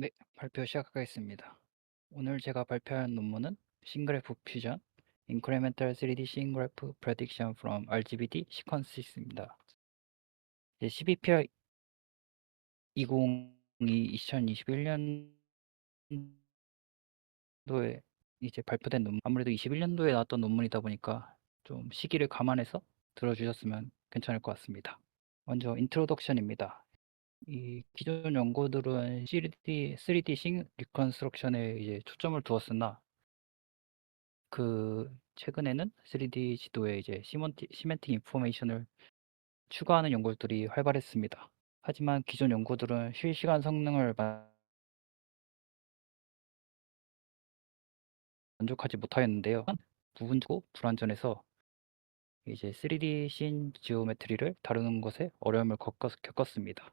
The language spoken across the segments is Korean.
네, 발표 시작하겠습니다. 오늘 제가 발표한 논문은 싱그래프 퓨전, Incremental 3D 싱그래프 Prediction from RGBD Sequences입니다. 12PR 20이 2021년도에 이제 발표된 논문, 아무래도 21년도에 나왔던 논문이다 보니까 좀 시기를 감안해서 들어주셨으면 괜찮을 것 같습니다. 먼저 인트로덕션입니다. 이 기존 연구들은 3D 리컨스트럭션에 이제 초점을 두었으나 최근에는 3D 지도에 이제 시멘틱 인포메이션을 추가하는 연구들이 활발했습니다. 하지만 기존 연구들은 실시간 성능을 만족하지 못하였는데요. 부분적으로 불완전해서 이제 3D 씬 지오메트리를 다루는 것에 어려움을 겪었습니다.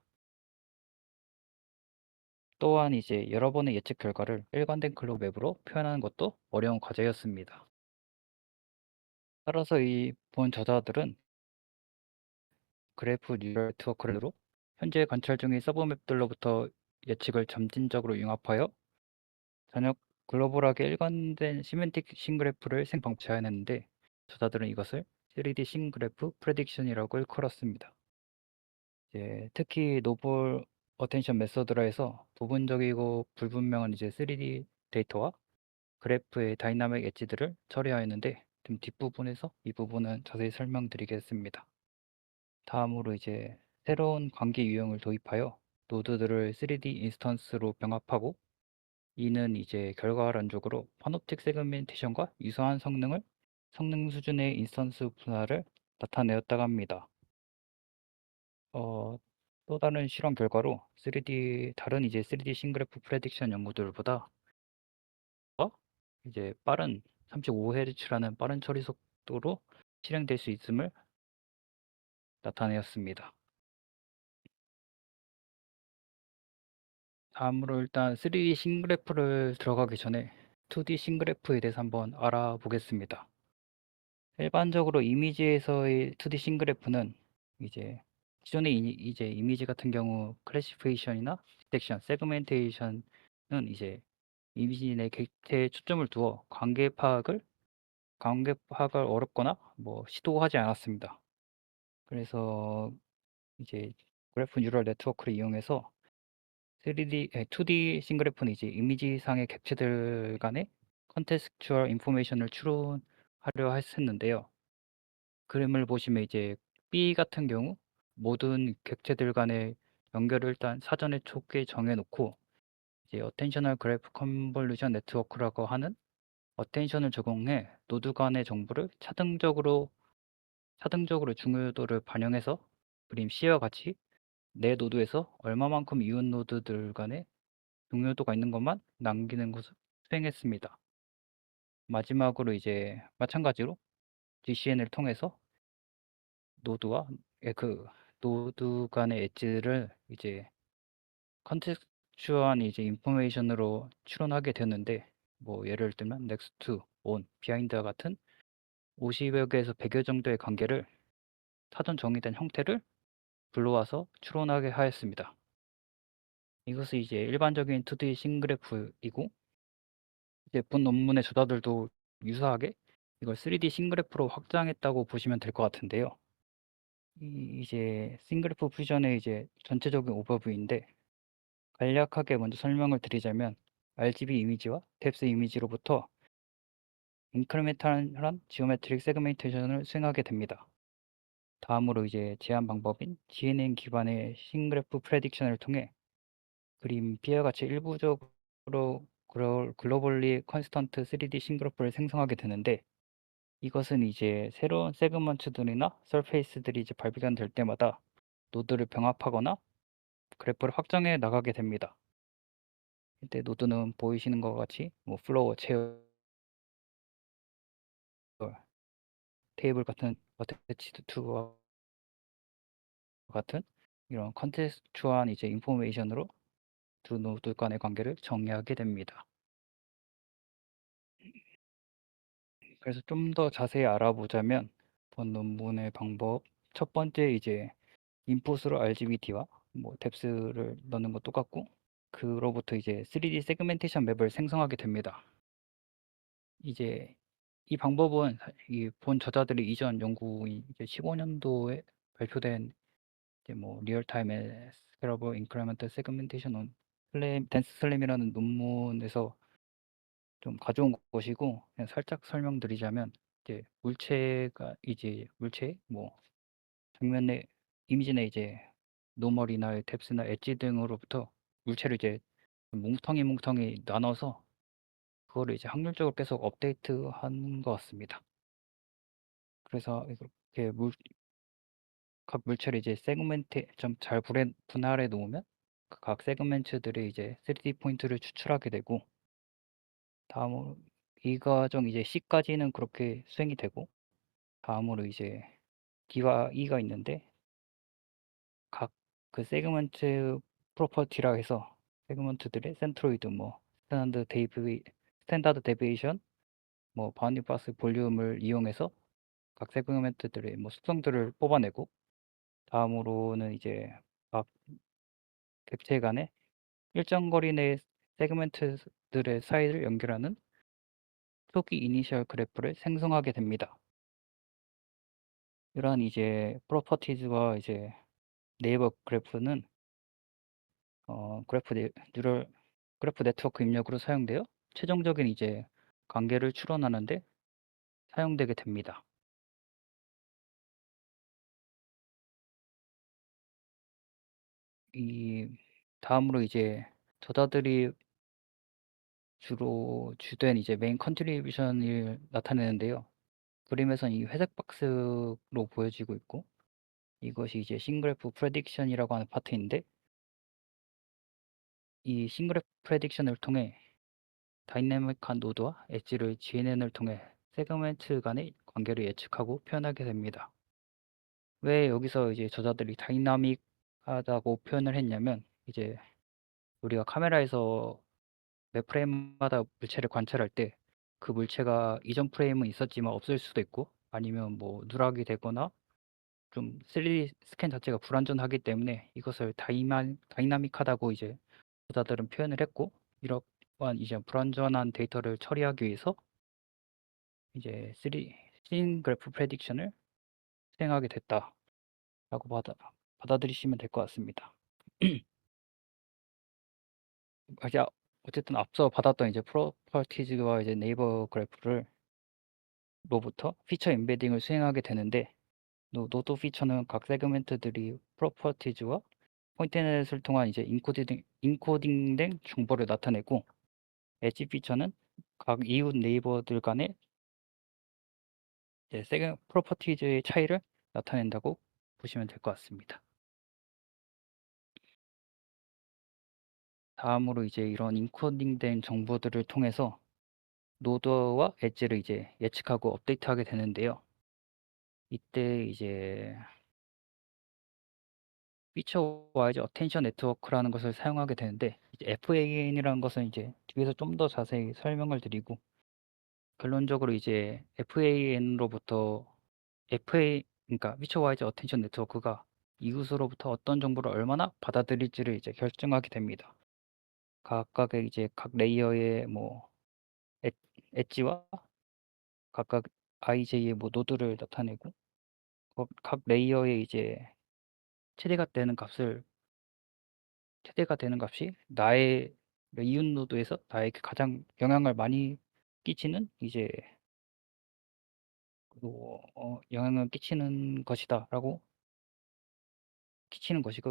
또한 이제 여러 번의 예측 결과를 일관된 글로 맵으로 표현하는 것도 어려운 과제였습니다. 따라서 이 본 저자들은 그래프 뉴럴 네트워크로 현재 관찰 중인 서브맵들로부터 예측을 점진적으로 융합하여 전역 글로벌하게 일관된 시멘틱 싱그래프를 생방 제안했는데 저자들은 이것을 3D 싱그래프 프레딕션이라고 일컬었습니다. 특히 노볼 어텐션 메서드라 해서 부분적이고 불분명한 이제 3D 데이터와 그래프의 다이나믹 엣지들을 처리하였는데 좀 뒷부분에서 이 부분은 자세히 설명드리겠습니다. 다음으로 이제 새로운 관계 유형을 도입하여 노드들을 3D 인스턴스로 병합하고 이는 이제 결과론적으로 파노틱 세그멘테이션과 유사한 성능 수준의 인스턴스 분할을 나타내었다고 합니다. 또 다른 실험 결과로 다른 이제 3D 싱그래프 프레딕션 연구들보다 이제 빠른 35Hz라는 빠른 처리 속도로 실행될 수 있음을 나타내었습니다. 다음으로 일단 3D 싱그래프를 들어가기 전에 2D 싱그래프에 대해서 한번 알아보겠습니다. 일반적으로 이미지에서의 2D 싱그래프는 이제 기존의 이제 이미지 같은 경우 클래시피케이션이나 디텍션, 세그멘테이션은 이제 이미지 내 객체에 초점을 두어 관계 파악을 어렵거나 뭐 시도하지 않았습니다. 그래서 이제 그래프 뉴럴 네트워크를 이용해서 2D 싱그래프는 이제 이미지상의 객체들 간의 컨텍스추얼 인포메이션을 추론하려 했었는데요. 그림을 보시면 이제 B 같은 경우 모든 객체들 간의 연결을 일단 사전에 좁게 정해놓고 이제 어텐셔널 그래프 컨볼루션 네트워크라고 하는 어텐션을 제공해 노드 간의 정보를 차등적으로 중요도를 반영해서 그림 C와 같이 내 노드에서 얼마만큼 이웃 노드들 간의 중요도가 있는 것만 남기는 것을 수행했습니다. 마지막으로 이제 마찬가지로 GCN을 통해서 노드와 노드 간의 엣지를 이제 컨텍스추얼한 이제 인포메이션으로 추론하게 되는데 뭐 예를 들면 넥스트, 온, 비하인드와 같은 50여 개에서 100여 정도의 관계를 사전 정의된 형태를 불러와서 추론하게 하였습니다. 이것은 이제 일반적인 2D 싱그래프이고 이제 본 논문의 저자들도 유사하게 이걸 3D 싱그래프로 확장했다고 보시면 될 것 같은데요. 이제 싱그래프 퓨전의 이제 전체적인 오버뷰인데 간략하게 먼저 설명을 드리자면 RGB 이미지와 뎁스 이미지로부터 인크리멘탈한 지오메트릭 세그멘테이션을 수행하게 됩니다. 다음으로 이제 제한 방법인 GNN 기반의 싱그래프 프레딕션을 통해 그림 B와 같이 일부적으로 글로벌리 컨스턴트 3D 싱그래프를 생성하게 되는데 이것은 이제 새로운 세그먼트들이나 서페이스들이 이제 발견될 때마다 노드를 병합하거나 그래프를 확장해 나가게 됩니다. 이때 노드는 보이시는 것과 같이 뭐 플로어, 체어, 테이블 같은 어태치드 투와 같은 이런 컨텍스추얼한 이제 인포메이션으로 두 노드 간의 관계를 정의하게 됩니다. 그래서 좀 더 자세히 알아보자면 본 논문의 방법 첫 번째 이제 인풋으로 RGBT와 뭐 뎁스를 넣는 거 똑같고 그로부터 이제 3D 세그멘테이션 맵을 생성하게 됩니다. 이제 이 방법은 이 본 저자들이 이전 연구인 이제 15년도에 발표된 이제 뭐 리얼타임 스케일러블 인크리먼트 세그멘테이션 온 슬램 댄스 슬램이라는 논문에서 좀 가져온 것이고, 그냥 살짝 설명드리자면 이제 물체 뭐 장면의 이미지 내 이제 노멀이나 뎁스나 엣지 등으로부터 물체를 이제 뭉텅이 나눠서 그거를 이제 확률적으로 계속 업데이트한 것 같습니다. 그래서 이렇게 각 물체를 이제 세그멘트 좀 잘 분할해 놓으면 그각 세그멘트들의 이제 3D 포인트를 추출하게 되고, 다음으로 이 과정 이제 C까지는 그렇게 수행이 되고, 다음으로 이제 D와 E가 있는데, 각 그 세그먼트 프로퍼티라 해서 세그먼트들의 센트로이드 뭐 스탠다드 데비에이션 뭐 바운딩 파스 볼륨을 이용해서 각 세그멘트들의 뭐 속성들을 뽑아내고, 다음으로는 이제 각 객체 간의 일정 거리 내 세그멘트들의 사이를 연결하는 초기 이니셜 그래프를 생성하게 됩니다. 이러한 이제 프로퍼티즈와 이제 네이버 그래프는 뉴럴 그래프 네트워크 입력으로 사용되어 최종적인 이제 관계를 추론하는데 사용되게 됩니다. 이 다음으로 이제 저자들이 주로 주된 이제 메인 컨트리뷰션을 나타내는데요. 그림에선 이 회색 박스로 보여지고 있고, 이것이 이제 싱그래프 프레딕션이라고 하는 파트인데, 이 싱그래프 프레딕션을 통해 다이내믹한 노드와 엣지를 GNN을 통해 세그멘트 간의 관계를 예측하고 표현하게 됩니다. 왜 여기서 이제 저자들이 다이나믹하다고 표현을 했냐면, 이제 우리가 카메라에서 매 프레임마다 물체를 관찰할 때 그 물체가 이전 프레임은 있었지만 없을 수도 있고, 아니면 뭐 누락이 되거나 좀 3D 스캔 자체가 불완전하기 때문에 이것을 다이나믹하다고 이제 저자들은 표현을 했고, 이러한 이제 불완전한 데이터를 처리하기 위해서 이제 씬 그래프 프레딕션을 수행하게 됐다라고 받아들이시면 될 것 같습니다. 이제 어쨌든 앞서 받았던 이제 프로퍼티즈와 이제 네이버 그래프를 로부터 피처 임베딩을 수행하게 되는데, 노드 피처는 각 세그멘트들이 프로퍼티즈와 포인트넷을 통한 이제 인코딩된 정보를 나타내고, 엣지 피처는 각 이웃 네이버들 간의 이제 프로퍼티즈의 차이를 나타낸다고 보시면 될 것 같습니다. 다음으로 이제 이런 인코딩된 정보들을 통해서 노드와 엣지를 이제 예측하고 업데이트하게 되는데요. 이때 이제 피처 와이즈 어텐션 네트워크라는 것을 사용하게 되는데, 이제 FAN이라는 것은 이제 뒤에서 좀 더 자세히 설명을 드리고, 결론적으로 이제 FAN으로부터 그러니까 피처 와이즈 어텐션 네트워크가 이웃으로부터 어떤 정보를 얼마나 받아들일지를 이제 결정하게 됩니다. 각각의 이제 각 레이어의 뭐 엣, 엣지와 각각 IJ의 뭐 노드를 나타내고, 각 레이어의 이제 최대가 되는 값을 최대가 되는 값이 나의 이웃 노드에서 나에게 가장 영향을 많이 끼치는 이제 영향을 끼치는 것이고,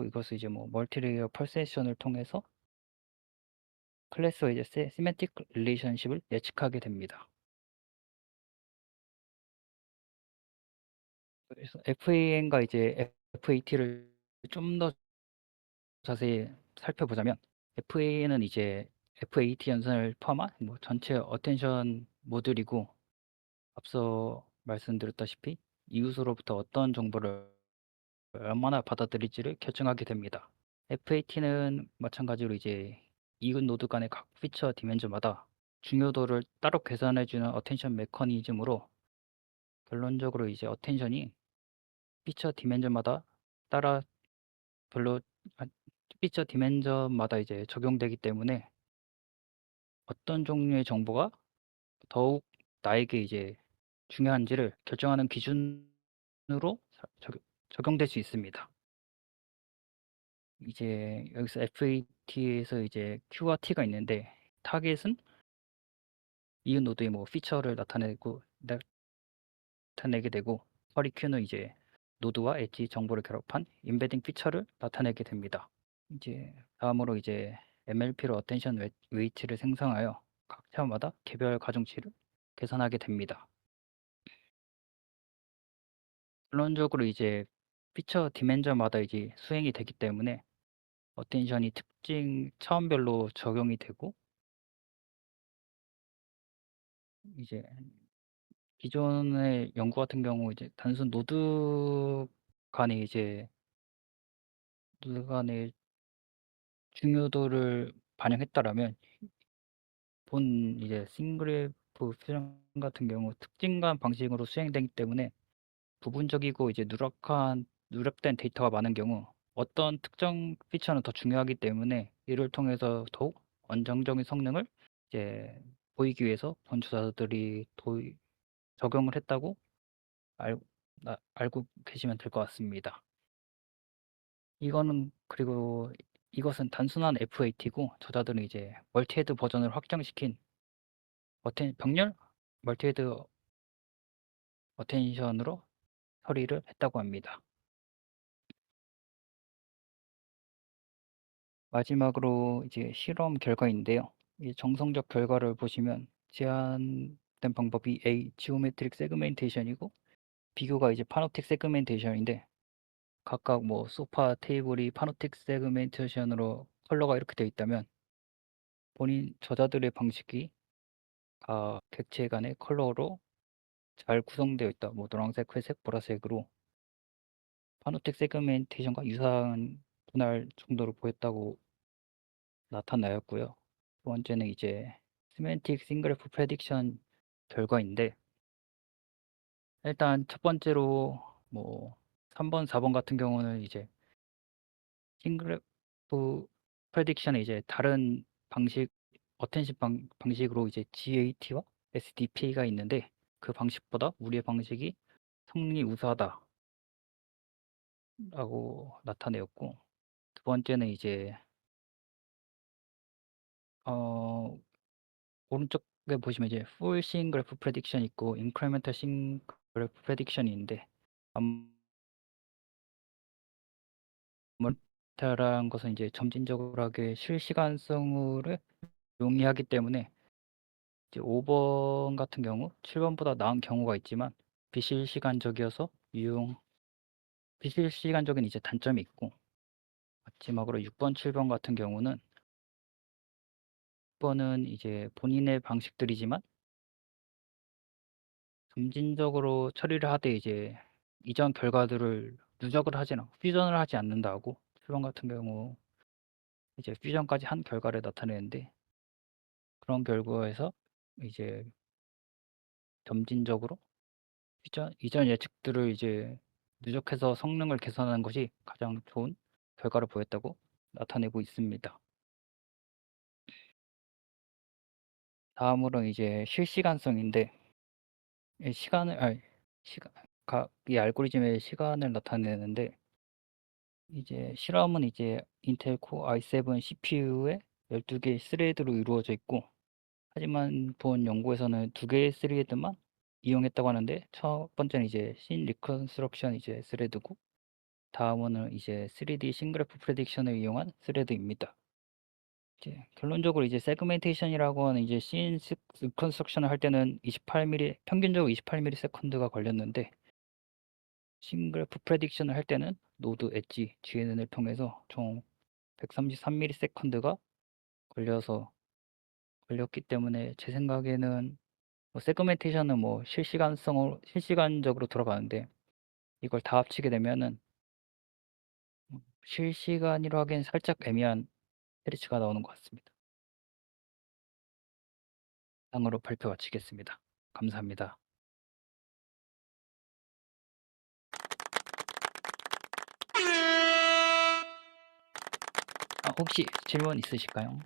이것을 이제 뭐 멀티레이어 퍼세션을 통해서 클래스와 이제 시메틱 릴레이션십을 예측하게 됩니다. 그래서 FAN과 이제 FAT를 좀 더 자세히 살펴보자면, FAN은 이제 FAT 연산을 포함한 뭐 전체 어텐션 모듈이고, 앞서 말씀드렸다시피 이웃으로부터 어떤 정보를 얼마나 받아들일지를 결정하게 됩니다. FAT는 마찬가지로 이제 이웃 노드 간의 각 피처 디멘전마다 중요도를 따로 계산해주는 어텐션 메커니즘으로, 결론적으로 이제 어텐션이 피처 디멘전마다 따라 별로 피처 디멘전마다 이제 적용되기 때문에 어떤 종류의 정보가 더욱 나에게 이제 중요한지를 결정하는 기준으로 적용될 수 있습니다. 이제 여기서 FAT에서 이제 Q와 T가 있는데, 타겟은 이웃 노드의 뭐 피처를 나타내게 되고, 커리 Q는 이제 노드와 엣지 정보를 결합한 임베딩 피처를 나타내게 됩니다. 이제 다음으로 이제 MLP로 어텐션 웨이트를 생성하여 각 차마다 개별 가중치를 계산하게 됩니다. 결론적으로 이제 피처 디멘저마다 이제 수행이 되기 때문에 어텐션이 특징 차원별로 적용이 되고, 이제 기존의 연구 같은 경우 이제 단순 노드 간의 중요도를 반영했다라면, 본 이제 싱글F 퓨전 같은 경우 특징간 방식으로 수행되기 때문에 부분적이고 이제 누락된 데이터가 많은 경우 어떤 특정 피처는 더 중요하기 때문에 이를 통해서 더욱 안정적인 성능을 이제 보이기 위해서 건축사들이 적용을 했다고 알, 알고 계시면 될 것 같습니다. 그리고 이것은 단순한 FAT고, 저자들은 이제 멀티헤드 버전을 확장시킨 병렬 멀티헤드 어텐션으로 처리를 했다고 합니다. 마지막으로 이제 실험 결과인데요. 이 정성적 결과를 보시면 제한된 방법이 A, 지오메트릭 세그멘테이션이고, B교가 이제 파노틱 세그멘테이션인데, 각각 뭐 소파, 테이블이 파노틱 세그멘테이션으로 컬러가 이렇게 되어 있다면, 본인 저자들의 방식이 객체 간의 컬러로 잘 구성되어 있다. 뭐 노란색, 회색, 보라색으로 파노틱 세그멘테이션과 유사한 분할 정도로 보였다고 나타나였고요. 두 번째는 이제 시멘틱 싱그래프 프레딕션 결과인데, 일단 첫 번째로 뭐 3번, 4번 같은 경우는 이제 싱그래프 프레딕션의 이제 다른 방식, 어텐션 방식으로 이제 GAT와 SDP가 있는데, 그 방식보다 우리의 방식이 성능이 우수하다라고 나타내었고, 두 번째는 이제 어 오른쪽에 보시면 이제 풀 싱그래프 프레딕션 있고 인크리멘탈 싱그래프 프레딕션이 있는데, 아무런 것은 이제 점진적으로 하게 실시간성을 용이하기 때문에 이제 5번 같은 경우 7번보다 나은 경우가 있지만 비실시간적이어서 비실시간적인 이제 단점이 있고, 마지막으로 6번, 7번 같은 경우는 6번은 이제 본인의 방식들이지만 점진적으로 처리를 하되 이제 이전 결과들을 누적을 하진 않고 퓨전을 하지 않는다고, 7번 같은 경우 이제 퓨전까지 한 결과를 나타내는데, 그런 결과에서 이제 점진적으로 이전 예측들을 이제 누적해서 성능을 개선하는 것이 가장 좋은 결과를 보였다고 나타내고 있습니다. 다음으로 이제 실시간성인데, 이 시간을 시간 이 알고리즘의 시간을 나타내는데, 이제 실험은 이제 인텔 코어 i7 CPU에 12개의 스레드로 이루어져 있고, 하지만 본 연구에서는 2개의 스레드만 이용했다고 하는데, 첫 번째는 이제 씬 리컨스트럭션 이제 스레드고, 다음은 이제 3D 싱그래프 프레딕션을 이용한 스레드입니다. 이제 결론적으로 이제 세그멘테이션이라고 하는 이제 씬 리컨스트럭션을 할 때는 평균적으로 28ms 걸렸는데, 싱그래프 프레딕션을 할 때는 노드 엣지 GNN을 통해서 총 133ms가 걸렸기 때문에, 제 생각에는 뭐 세그멘테이션은 뭐 실시간적으로 들어가는데, 이걸 다 합치게 되면은 실시간이라 하기엔 살짝 애매한 페리츠가 나오는 것 같습니다. 이상으로 발표 마치겠습니다. 감사합니다. 혹시 질문 있으실까요?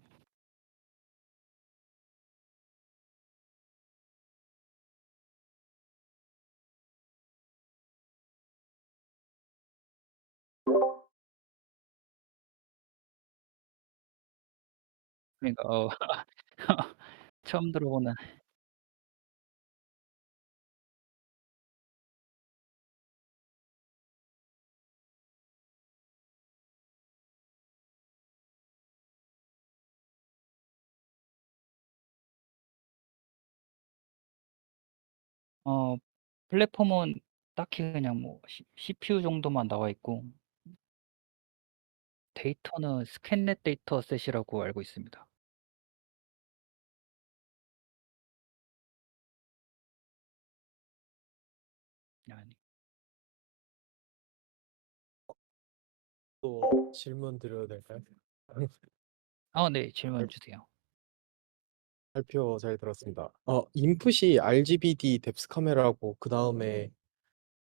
그러니까 처음 들어보는. 어 플랫폼은 딱히 그냥 뭐 CPU 정도만 나와 있고, 데이터는 스캔넷 데이터셋이라고 알고 있습니다. 아니. 또 질문 드려도 될까요? 네. 질문 발- 주세요. 발표 잘 들었습니다. 인풋이 RGBD 뎁스 카메라고 그 다음에 네.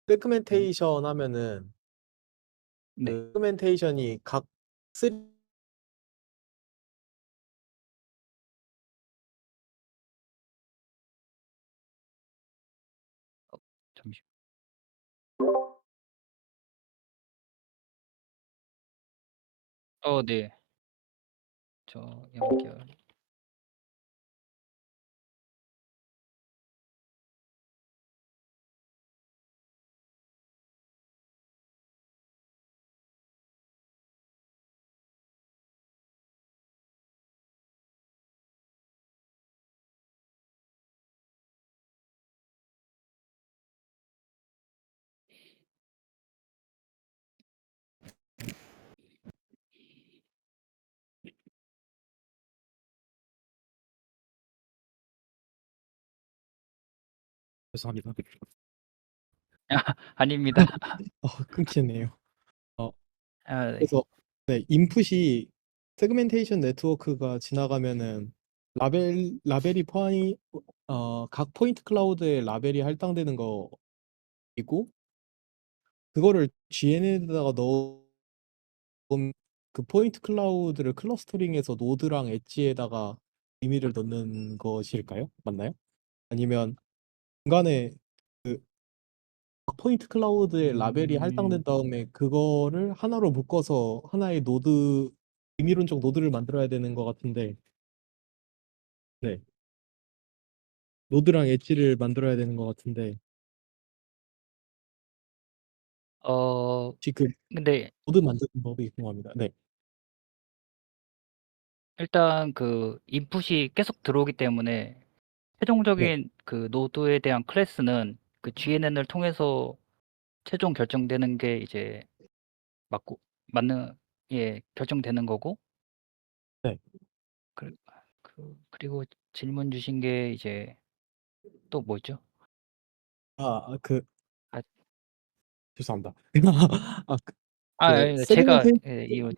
세그멘테이션 하면은 네. 그 세그멘테이션이 각 3, 잠시. 네. 저 연결. 죄송합니다. 아닙니다. 끊기네요. 어, 네. 그래서 네, 인풋이 세그멘테이션 네트워크가 지나가면은 라벨이 포함이 각 포인트 클라우드에 라벨이 할당되는 거이고 그거를 GN에다가 넣으면 그 포인트 클라우드를 클러스터링해서 노드랑 엣지에다가 의미를 넣는 것일까요? 맞나요? 아니면 중간에 그 포인트 클라우드에 라벨이 음. 할당된 다음에 그거를 하나로 묶어서 하나의 노드 의미론적 노드를 만들어야 되는 것 같은데 네 노드랑 엣지를 만들어야 되는 것 같은데 어 혹시 그 근데 노드 만드는 법이 궁금합니다. 네, 일단 그 인풋이 계속 들어오기 때문에 네, 최종적인 그 노드에 대한 클래스는 그 GNN을 통해서 최종 결정되는 게 이제 맞고 맞는, 예, 결정되는 거고. 네. 그 그리고 질문 주신 게 이제 또 뭐죠? 그 아 죄송합니다. 아, 아니, 제가 이해를 못.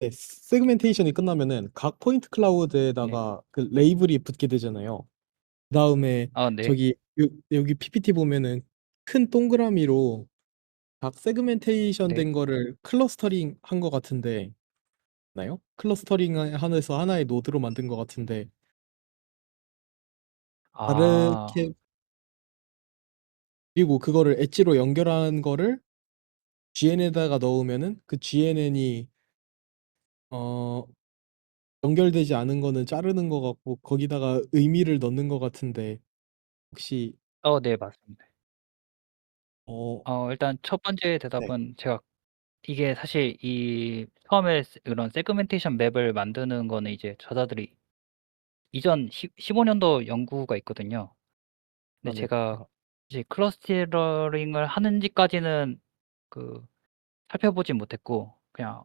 네, 세그멘테이션이 끝나면은 각 포인트 네. 클라우드에다가 그 레이블이 붙게 되잖아요. 그다음에 네. 저기 여기 PPT 보면은 큰 동그라미로 각 세그멘테이션 네. 된 거를 클러스터링 한 것 같은데 나요? 클러스터링 하면서 하나의 노드로 만든 것 같은데 아. 다르게 그리고 그거를 엣지로 연결한 거를 GN에다가 넣으면은 그 GNN이 어 연결되지 않은 거는 자르는 것 같고 거기다가 의미를 넣는 것 같은데 혹시 네, 맞습니다. 어 일단 첫 번째 네, 대답은, 제가 이게 사실 이 처음에 그런 세그멘테이션 맵을 만드는 거는 이제 저자들이 이전 15년도 연구가 있거든요. 근데 네. 제가 이제 클러스터링을 하는지까지는 그 살펴보진 못했고, 그냥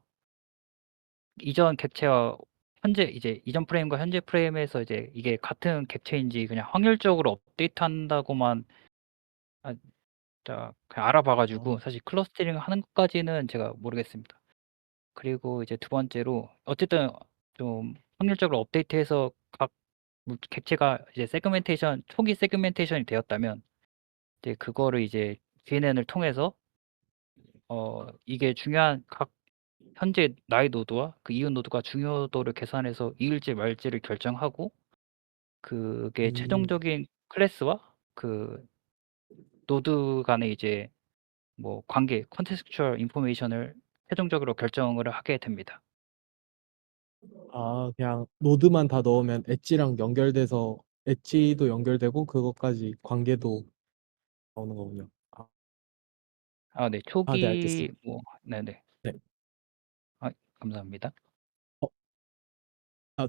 이전 객체와 현재, 이제 이전 프레임과 현재 프레임에서 이제 이게 같은 객체인지 그냥 확률적으로 업데이트한다고만 아 그냥 알아봐 가지고, 어, 사실 클러스터링 하는 것까지는 제가 모르겠습니다. 그리고 이제 두 번째로 어쨌든 좀 확률적으로 업데이트해서 각 객체가 이제 세그멘테이션 초기 세그멘테이션이 되었다면, 이제 그거를 이제 GNN을 통해서 이게 중요한 각 현재 나의 노드와 그 이웃 노드가 중요도를 계산해서 이을지 말지를 결정하고 그게 음. 최종적인 클래스와 그 노드 간의 이제 뭐 관계 contextual information을 최종적으로 결정을 하게 됩니다. 아 그냥 노드만 다 넣으면 엣지랑 연결돼서 엣지도 연결되고 그것까지 관계도 나오는 거군요. 아 네. 아 네 초기 알겠습니다. 뭐 네네. 네. 아 감사합니다. 어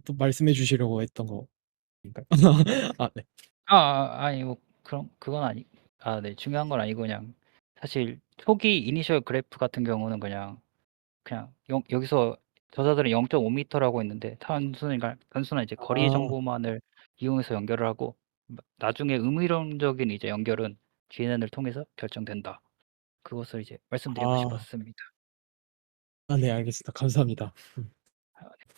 또 말씀해 주시려고 했던 거인가요? 아 네. 아니 뭐 그런 그건 네 중요한 건 아니고 그냥 사실 초기 이니셜 그래프 같은 경우는 그냥 여기서 저자들은 0.5 미터라고 했는데 단순한 이제 거리 아. 정보만을 이용해서 연결을 하고 나중에 의미론적인 이제 연결은 GNN을 통해서 결정된다. 그것을 이제 말씀드리고 아. 싶었습니다. 아 네 알겠습니다. 감사합니다. 아 네.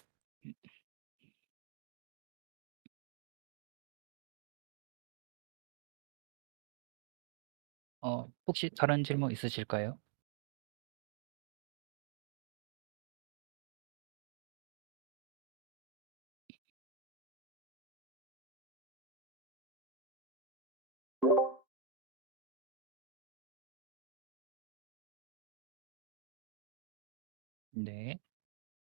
혹시 다른 질문 있으실까요? 네.